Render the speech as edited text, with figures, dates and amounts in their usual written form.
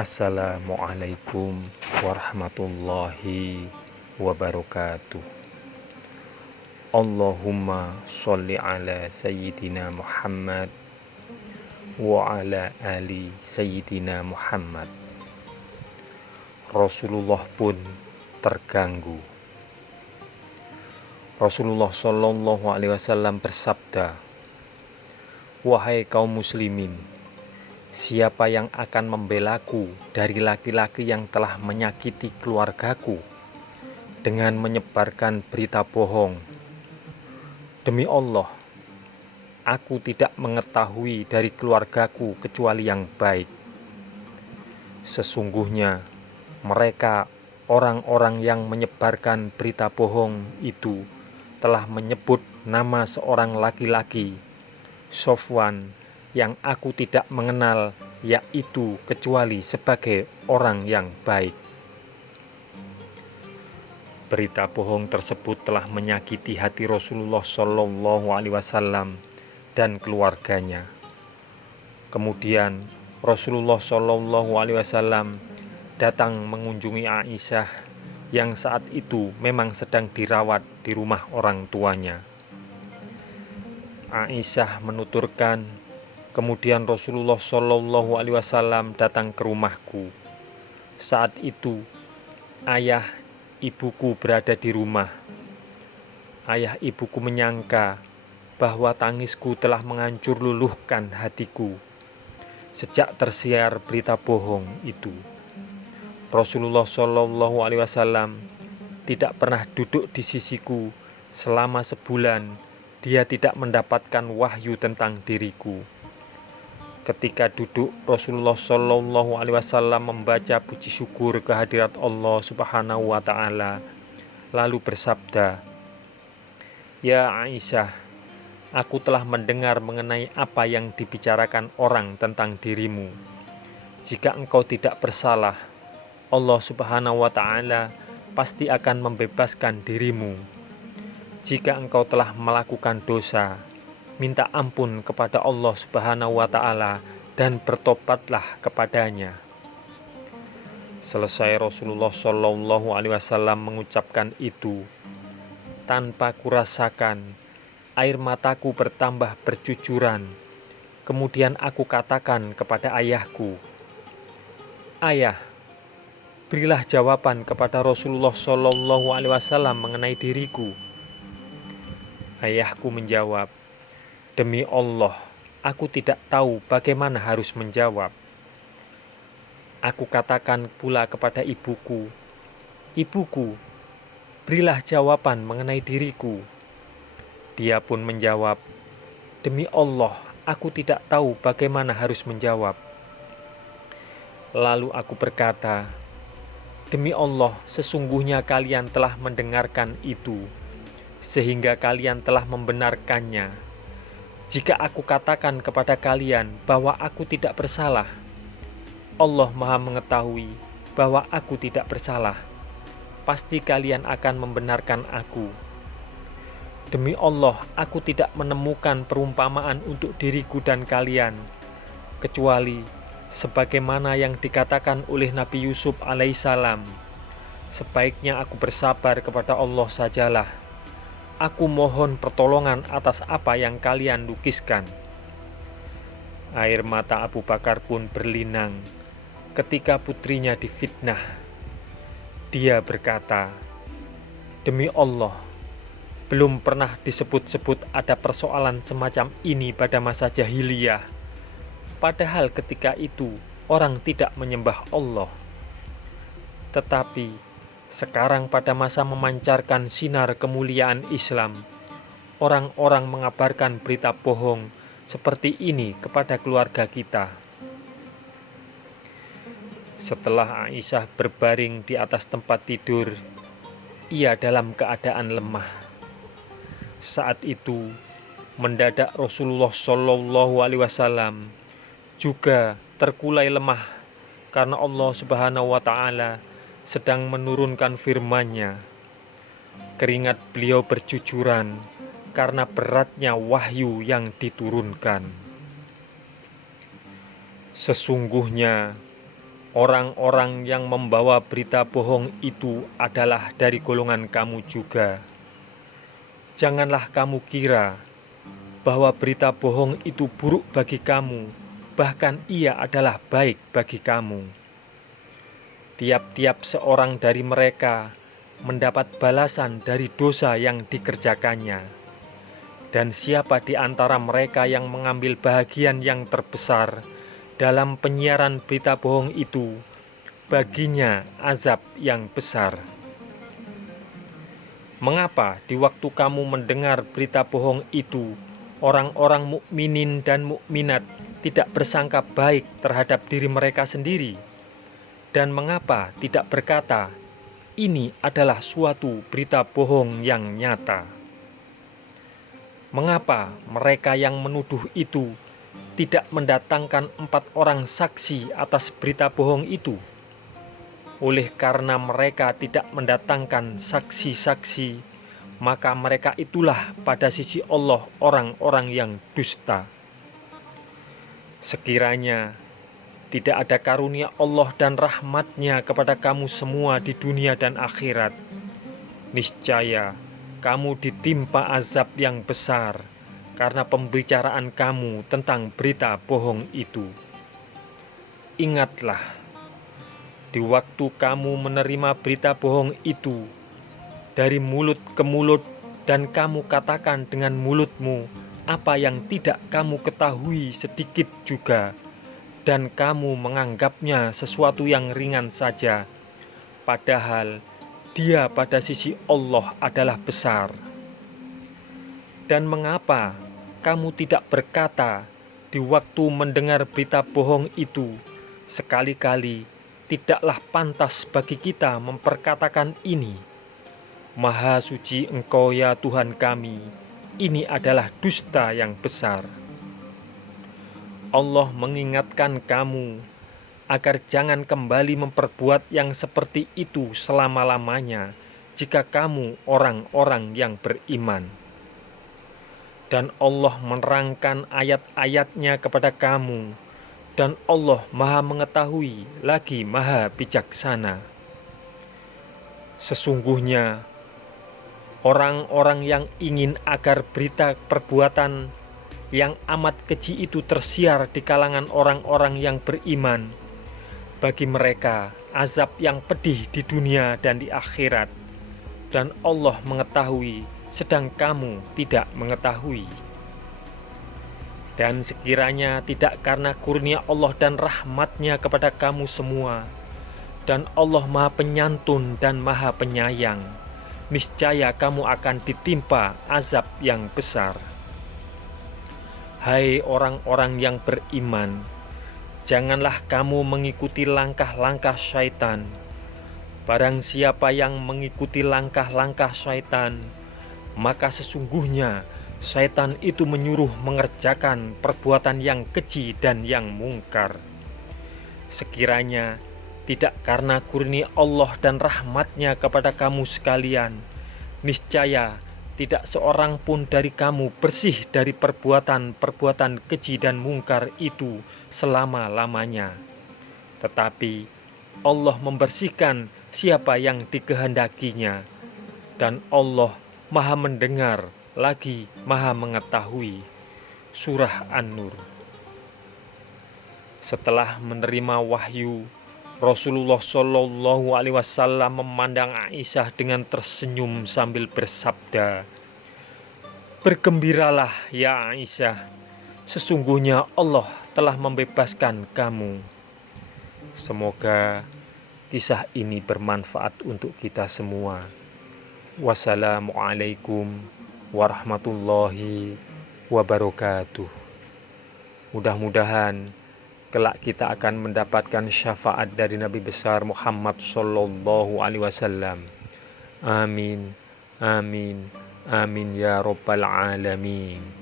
Assalamualaikum warahmatullahi wabarakatuh. Allahumma sholli ala sayyidina Muhammad wa ala ali sayyidina Muhammad. Rasulullah pun terganggu. Rasulullah Shallallahu Alaihi Wasallam bersabda, "Wahai kaum muslimin, siapa yang akan membelaku dari laki-laki yang telah menyakiti keluargaku dengan menyebarkan berita bohong? Demi Allah, aku tidak mengetahui dari keluargaku kecuali yang baik. Sesungguhnya mereka orang-orang yang menyebarkan berita bohong itu telah menyebut nama seorang laki-laki, Sofwan, yang aku tidak mengenal, yaitu kecuali sebagai orang yang baik." Berita bohong tersebut telah menyakiti hati Rasulullah Shallallahu Alaihi Wasallam dan keluarganya. Kemudian Rasulullah Shallallahu Alaihi Wasallam datang mengunjungi Aisyah yang saat itu memang sedang dirawat di rumah orang tuanya. Aisyah menuturkan, kemudian Rasulullah Shallallahu Alaihi Wasallam datang ke rumahku. Saat itu ayah ibuku berada di rumah. Ayah ibuku menyangka bahwa tangisku telah menghancur luluhkan hatiku sejak tersiar berita bohong itu. Rasulullah Shallallahu Alaihi Wasallam tidak pernah duduk di sisiku selama sebulan. Dia tidak mendapatkan wahyu tentang diriku. Ketika duduk, Rasulullah Shallallahu Alaihi Wasallam membaca puji syukur kehadirat Allah Subhanahu Wa Taala, lalu bersabda, "Ya Aisyah, aku telah mendengar mengenai apa yang dibicarakan orang tentang dirimu. Jika engkau tidak bersalah, Allah Subhanahu Wa Taala pasti akan membebaskan dirimu. Jika engkau telah melakukan dosa, minta ampun kepada Allah Subhanahu wa Ta'ala dan bertobatlah kepadanya." Selesai Rasulullah Shallallahu Alaihi Wasallam mengucapkan itu, tanpa kurasakan air mataku bertambah bercucuran. Kemudian aku katakan kepada ayahku, "Ayah, berilah jawaban kepada Rasulullah Shallallahu Alaihi Wasallam mengenai diriku." Ayahku menjawab, "Demi Allah, aku tidak tahu bagaimana harus menjawab." Aku katakan pula kepada ibuku, "Ibuku, berilah jawaban mengenai diriku." Dia pun menjawab, "Demi Allah, aku tidak tahu bagaimana harus menjawab." Lalu aku berkata, "Demi Allah, sesungguhnya kalian telah mendengarkan itu, sehingga kalian telah membenarkannya. Jika aku katakan kepada kalian bahwa aku tidak bersalah, Allah Maha mengetahui bahwa aku tidak bersalah. Pasti kalian akan membenarkan aku. Demi Allah, aku tidak menemukan perumpamaan untuk diriku dan kalian, kecuali sebagaimana yang dikatakan oleh Nabi Yusuf alaihissalam, sebaiknya aku bersabar kepada Allah sajalah. Aku mohon pertolongan atas apa yang kalian lukiskan." Air mata Abu Bakar pun berlinang ketika putrinya difitnah. Dia berkata, "Demi Allah, belum pernah disebut-sebut ada persoalan semacam ini pada masa jahiliyah. Padahal ketika itu orang tidak menyembah Allah. Tetapi sekarang pada masa memancarkan sinar kemuliaan Islam, orang-orang mengabarkan berita bohong seperti ini kepada keluarga kita." Setelah Aisyah berbaring di atas tempat tidur, ia dalam keadaan lemah. Saat itu, mendadak Rasulullah Shallallahu Alaihi Wasallam juga terkulai lemah karena Allah Subhanahu Wa Taala sedang menurunkan firman-Nya. Keringat beliau bercucuran karena beratnya wahyu yang diturunkan. Sesungguhnya Orang-orang yang membawa berita bohong itu adalah dari golongan kamu juga. Janganlah kamu kira bahwa berita bohong itu buruk bagi kamu, bahkan ia adalah baik bagi kamu. Tiap-tiap seorang dari mereka mendapat balasan dari dosa yang dikerjakannya. Dan siapa di antara mereka yang mengambil bahagian yang terbesar dalam penyiaran berita bohong itu, baginya azab yang besar. Mengapa di waktu kamu mendengar berita bohong itu, orang-orang mukminin dan mukminat tidak bersangka baik terhadap diri mereka sendiri? Dan mengapa tidak berkata, ini adalah suatu berita bohong yang nyata? Mengapa mereka yang menuduh itu tidak mendatangkan 4 orang saksi atas berita bohong itu? Oleh karena mereka tidak mendatangkan saksi-saksi, maka mereka itulah pada sisi Allah orang-orang yang dusta. Sekiranya tidak ada karunia Allah dan rahmat-Nya kepada kamu semua di dunia dan akhirat, niscaya kamu ditimpa azab yang besar karena pembicaraan kamu tentang berita bohong itu. Ingatlah, di waktu kamu menerima berita bohong itu dari mulut ke mulut dan kamu katakan dengan mulutmu apa yang tidak kamu ketahui sedikit juga, dan kamu menganggapnya sesuatu yang ringan saja, padahal Dia pada sisi Allah adalah besar. Dan mengapa kamu tidak berkata di waktu mendengar berita bohong itu, sekali-kali tidaklah pantas bagi kita memperkatakan ini, Maha suci Engkau ya Tuhan kami, ini adalah dusta yang besar. Allah mengingatkan kamu agar jangan kembali memperbuat yang seperti itu selama-lamanya jika kamu orang-orang yang beriman. Dan Allah menerangkan ayat-ayat-Nya kepada kamu, dan Allah Maha mengetahui lagi Maha bijaksana. Sesungguhnya orang-orang yang ingin agar berita perbuatan yang amat keji itu tersiar di kalangan orang-orang yang beriman, bagi mereka azab yang pedih di dunia dan di akhirat, dan Allah mengetahui sedang kamu tidak mengetahui. Dan sekiranya tidak karena kurnia Allah dan rahmat-Nya kepada kamu semua, dan Allah Maha Penyantun dan Maha Penyayang, niscaya kamu akan ditimpa azab yang besar. Hai orang-orang yang beriman, janganlah kamu mengikuti langkah-langkah syaitan. Barang siapa yang mengikuti langkah-langkah syaitan, maka sesungguhnya syaitan itu menyuruh mengerjakan perbuatan yang keji dan yang mungkar. Sekiranya tidak karena kurnia Allah dan rahmat-Nya kepada kamu sekalian, niscaya tidak seorang pun dari kamu bersih dari perbuatan-perbuatan keji dan mungkar itu selama-lamanya. Tetapi Allah membersihkan siapa yang dikehendakinya, dan Allah Maha mendengar lagi Maha mengetahui. Surah An-Nur. Setelah menerima wahyu, Rasulullah Shallallahu Alaihi Wasallam memandang Aisyah dengan tersenyum sambil bersabda, "Bergembiralah ya Aisyah, sesungguhnya Allah telah membebaskan kamu." Semoga kisah ini bermanfaat untuk kita semua. Wassalamualaikum warahmatullahi wabarakatuh. Mudah-mudahan kelak kita akan mendapatkan syafaat dari Nabi besar Muhammad Sallallahu Alaihi Wasallam. Amin, amin, amin ya Rabbal Alamin.